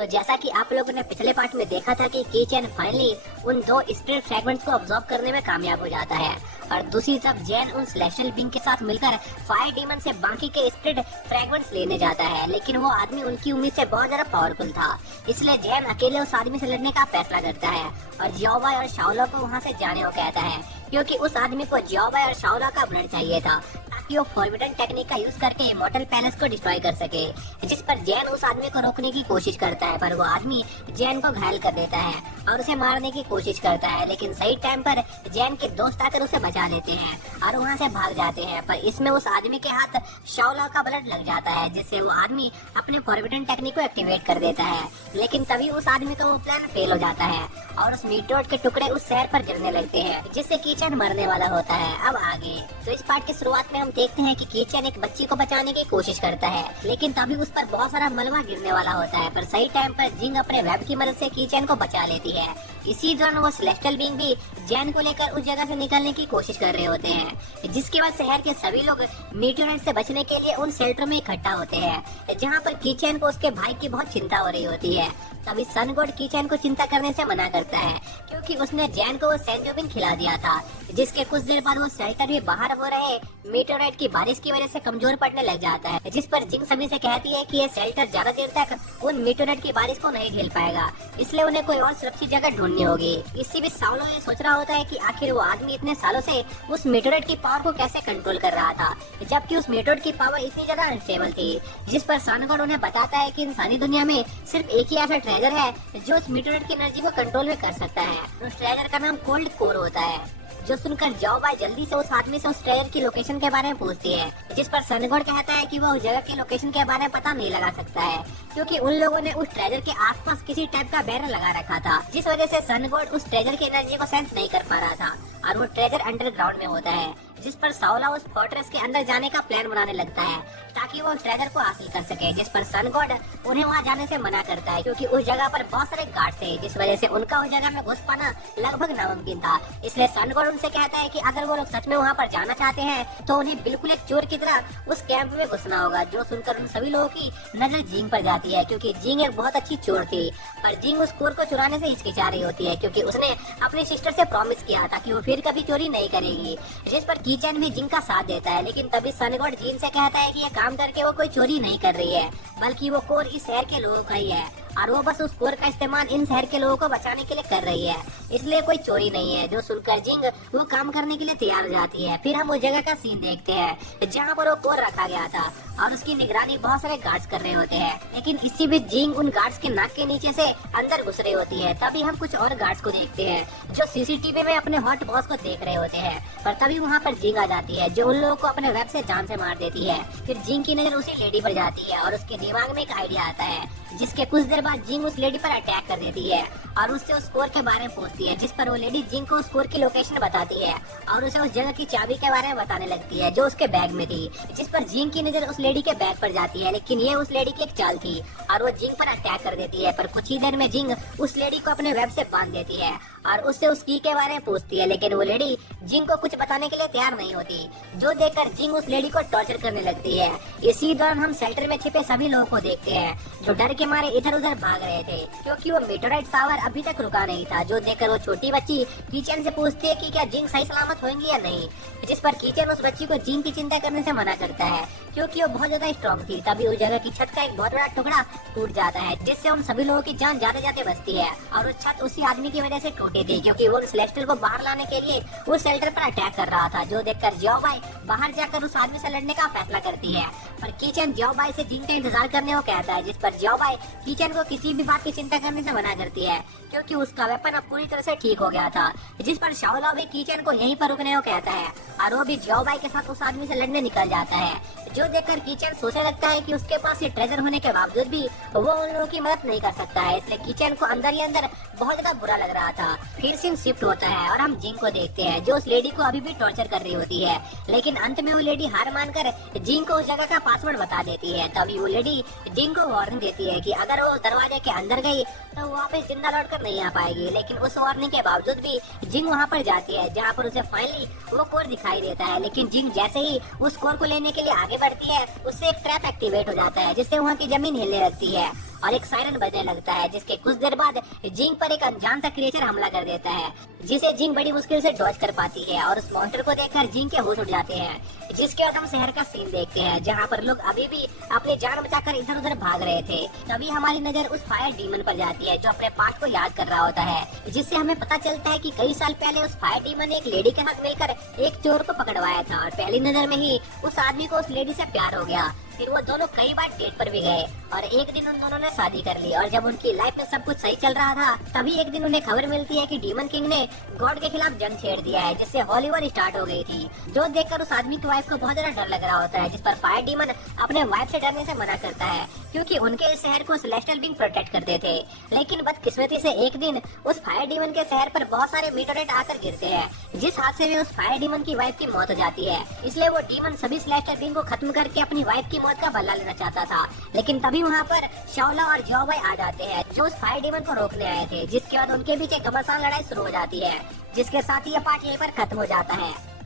तो जैसा कि आप लोगों ने पिछले पार्ट में देखा था कि की चैन फाइनली उन 2 स्पिरिट फ्रैगमेंट्स को ऑब्जॉर्व करने में कामयाब हो जाता है और दूसरी तरफ जैन उन सेलेस्टियल बीइंग के साथ मिलकर फायर डीमन से बाकी के स्पिरिट फ्रैगमेंट्स लेने जाता है, लेकिन वो आदमी उनकी उम्मीद से बहुत ज्यादा पावरफुल था। इसलिए जैन अकेले उस आदमी से लड़ने का फैसला करता है और जियाओबाई और शाओला को वहाँ से जाने को कहता है, क्योंकि उस आदमी को जियाओबाई और शाओला का ब्लड चाहिए था ताकि वो फॉरबिडन टेक्निक का यूज करके इमॉर्टल पैलेस को डिस्ट्रॉय कर सके। जिस पर जैन उस आदमी को रोकने की कोशिश करता है, पर वो आदमी जैन को घायल कर देता है और उसे मारने की कोशिश करता है, लेकिन सही टाइम पर जैन के दोस्त आकर उसे बचा लेते हैं और वहाँ से भाग जाते हैं। पर इसमें उस आदमी के हाथ शाओला का ब्लड लग जाता है, जिससे वो आदमी अपने फॉरबिडन टेक्निक को एक्टिवेट कर देता है, लेकिन तभी उस आदमी का वो प्लान फेल हो जाता है और उस मीटोड के टुकड़े उस शहर पर गिरने लगते हैं, जिससे कीचन मरने वाला होता है। अब आगे तो इस पार्ट की शुरुआत में हम देखते हैं कि कीचन एक बच्ची को बचाने की कोशिश करता है, लेकिन तभी उस पर बहुत सारा मलबा गिरने वाला होता है, पर सही टाइम पर जिंग अपने वेब की मदद से कीचन को बचा लेती है। इसी दौरान वो सेलेस्टियल बीइंग भी जैन को लेकर उस जगह से निकलने की कोशिश कर रहे होते हैं, जिसके बाद शहर के सभी लोग मीटियोराइट से बचने के लिए उन शेल्टर में इकट्ठा होते हैं, जहाँ पर कीचन को उसके भाई की बहुत चिंता हो रही होती है। तभी सन गॉड कीचन को चिंता करने से मना करता है, क्योंकि उसने जैन को वो सेंजोबिन खिला दिया था, जिसके कुछ देर बाद वो शेल्टर भी बाहर हो रहे मीटियोराइट की बारिश की वजह से कमजोर पड़ने लग जाता है। जिस पर जिंग सभी से कहती है कि ये शेल्टर ज्यादा देर तक उन मीटियोराइट की बारिश को नहीं झेल पाएगा, इसलिए उन्हें कोई और सुरक्षित जगह ढूंढनी होगी। इसी बीच साउलो ये सोच रहा होता है कि आखिर वो आदमी इतने सालों से उस मीटियोराइट की पावर को कैसे कंट्रोल कर रहा था, जबकि उस मीटियोराइट की पावर इतनी ज्यादा अनस्टेबल थी। जिस पर सन गॉड उन्हें बताता है कि इंसानी दुनिया में सिर्फ एक ही ऐसा ट्रेजर है जो उस मीटियोराइट की एनर्जी को कंट्रोल में कर सकता है। उस ट्रेजर का नाम कोल्ड कोर होता है, जो सुनकर जियाओबाई जल्दी से उस आदमी से उस ट्रेजर की लोकेशन के बारे में पूछती है, जिस पर सन गॉड कहता है कि वो उस जगह की लोकेशन के बारे में पता नहीं लगा सकता है, क्योंकि उन लोगों ने उस ट्रेजर के आसपास किसी टाइप का बैनर लगा रखा था, जिस वजह से सन गॉड उस ट्रेजर की एनर्जी को सेंस नहीं कर पा रहा था और वो ट्रेजर अंडरग्राउंड में होता है। जिस पर साउला उस फोर्ट्रेस के अंदर जाने का प्लान बनाने लगता है ताकि वो ट्रेजर को हासिल कर सके, जिस पर सन गॉड उन्हें वहां जाने से मना करता है, क्योंकि उस जगह पर बहुत सारे गार्ड थे, जिस वजह से उनका उस जगह में घुस पाना लगभग नामुमकिन था। इसलिए सन गॉड उनसे कहता है कि अगर वो लोग सच में वहां पर जाना चाहते हैं तो उन्हें बिल्कुल एक चोर की तरह उस कैंप में घुसना होगा। जो सुनकर उन सभी लोगों की नजर जिंग पर जाती है, क्योंकि जिंग एक बहुत अच्छी चोर थी, पर जिंग उस कोर को चुराने से हिचकिचा रही होती है, क्योंकि उसने अपनी सिस्टर से प्रॉमिस किया था कि वो फिर कभी चोरी नहीं करेगी। जिस पर कीचन भी जिंग का साथ देता है, लेकिन तभी सन गॉड जिन से कहता है कि ये काम करके वो कोई चोरी नहीं कर रही है, बल्कि वो कोर इस शहर के लोगों का ही है और वो बस उस कोर का इस्तेमाल इन शहर के लोगों को बचाने के लिए कर रही है, इसलिए कोई चोरी नहीं है। जो सुनकर जिंग वो काम करने के लिए तैयार हो जाती है। फिर हम उस जगह का सीन देखते हैं जहाँ पर वो कोर रखा गया था और उसकी निगरानी बहुत सारे गार्ड्स कर रहे होते हैं, लेकिन इसी बीच जिंग उन गार्ड्स के नाक के नीचे से अंदर घुस रही होती है। तभी हम कुछ और गार्ड्स को देखते हैं जो सीसीटीवी में अपने हॉट बॉस को देख रहे होते हैं, पर तभी वहाँ पर जिंग आ जाती है, जो उन लोगों को अपने वेब से जान से मार देती है। फिर जिंग की नजर उसी लेडी पर जाती है और उसके दिमाग में एक आइडिया आता है, जिसके कुछ देर बाद जिंग उस लेडी पर अटैक कर देती है और उससे उस कोर के बारे में पूछती है, जिस पर वो लेडी जिंग को उस कोर की लोकेशन बताती है और उसे उस जगह की चाबी के बारे में बताने लगती है जो उसके बैग में थी। जिस पर जिंग की नजर उस लेडी के बैग पर जाती है, लेकिन ये उस लेडी की एक चाल थी और वो जिंग पर अटैक कर देती है। पर कुछ ही देर में जिंग उस लेडी को अपने वेब से बांध देती है और उससे उस की के बारे में पूछती है, लेकिन वो लेडी जिंग को कुछ बताने के लिए तैयार नहीं होती, जो देखकर जिंग उस लेडी को टॉर्चर करने लगती है। इसी दौरान हम शेल्टर में छिपे सभी लोगों को देखते हैं जो डर के मारे इधर उधर भाग रहे थे, क्योंकि वो मीटियोराइट शावर अभी तक रुका नहीं था। जो देखकर वो छोटी बच्ची कीचन से पूछती है कि क्या जिंग सही सलामत होंगी या नहीं, जिस पर कीचन उस बच्ची को जिंग की चिंता करने से मना करता है, क्योंकि वो बहुत ज्यादा स्ट्रॉन्ग थी। तभी उस जगह की छत का एक बहुत बड़ा टुकड़ा टूट जाता है, जिससे उन सभी लोगों की जान जाते जाते बचती है और उस छत उसी आदमी की वजह से टूटी थी, क्योंकि वो सेलेस्टियल को बाहर लाने के लिए उस शेल्टर पर अटैक कर रहा था। जो देखकर जियाओबाई बाहर जाकर उस आदमी से लड़ने का फैसला करती है, पर कीचन जियाओबाई से जिंग का इंतजार करने को कहता है, जिस पर जियाओबाई कीचन को किसी भी बात की चिंता करने से मना करती है, क्योंकि उसका वेपन अब पूरी तरह से ठीक हो गया था। जिस पर शाओला भी कीचन को यहीं पर रुकने को कहता है और वो भी जियाओबाई के साथ उस आदमी से लड़ने निकल जाता है। जो देखकर कीचन सोचने लगता है कि उसके पास ये ट्रेजर होने के बावजूद भी वो उन लोगों की मदद नहीं कर सकता है, इसलिए कीचन को अंदर ही अंदर बहुत ज्यादा बुरा लग रहा था। फिर सीन शिफ्ट होता है और हम जिंग को देखते हैं, जो उस लेडी को अभी भी टॉर्चर कर रही होती है, लेकिन अंत में वो लेडी हार मानकर जिंग को उस जगह का पासवर्ड बता देती है। तभी वो लेडी जिंग को वार्निंग देती है कि अगर वो दरवाजे के अंदर गई तो वो वापस जिंदा लौट कर नहीं आ पाएगी, लेकिन उस वार्निंग के बावजूद भी जिंग वहाँ पर जाती है, जहाँ पर उसे फाइनली वो कोर दिखाई देता है। लेकिन जिंग जैसे ही उस कोर को लेने के लिए आगे बढ़ती है, उससे एक ट्रैप एक्टिवेट हो जाता है, जिससे वहाँ की जमीन हिलने लगती है और एक सायरन बजने लगता है, जिसके कुछ देर बाद जिंग पर एक अनजान सा क्रिएचर हमला कर देता है, जिसे जिंग बड़ी मुश्किल से डॉज कर पाती है। और उस मॉन्स्टर को देखकर जिंग के होश उड़ जाते हैं, जिसके बाद हम शहर का सीन देखते हैं, जहाँ पर लोग अभी भी अपनी जान बचाकर इधर उधर भाग रहे थे। तभी हमारी नजर उस फायर डीमन पर जाती है, जो अपने पास्ट को याद कर रहा होता है, जिससे हमें पता चलता है कि कई साल पहले उस फायर डीमन ने एक लेडी के साथ मिलकर एक चोर को पकड़वाया था, और पहली नजर में ही उस आदमी को उस लेडी से प्यार हो गया। फिर वो दोनों कई बार डेट पर भी गए, और एक दिन उन दोनों ने शादी कर ली। और जब उनकी लाइफ में सब कुछ सही चल रहा था, तभी एक दिन उन्हें खबर मिलती है कि डीमन किंग ने गॉड के खिलाफ जंग छेड़ दिया है, जिससे हॉली वॉर स्टार्ट हो गई थी। जो देखकर उस आदमी की वाइफ को बहुत ज्यादा डर लग रहा होता है, जिस पर फायर डीमन अपने वाइफ से डरने से मना करता है, क्योंकि उनके इस शहर को सेलेस्टियल बीइंग प्रोटेक्ट करते थे। लेकिन बदकिस्मती से एक दिन उस फायर डीमन के शहर पर बहुत सारे मीटोरेट आकर गिरते हैं, जिस हादसे में उस फायर डीमन की वाइफ की मौत हो जाती है। इसलिए वो डीमन सभी सेलेस्टियल बीइंग को खत्म करके अपनी वाइफ की मौत का बदला लेना चाहता था। लेकिन तभी वहाँ पर शाओला और जोबाई आ जाते हैं, जो उस फायर डीमन को रोकने आए थे, जिसके बाद उनके बीच एक घमासान लड़ाई शुरू हो जाती है, जिसके साथ ही ये पार्ट यहीं पर खत्म हो जाता है।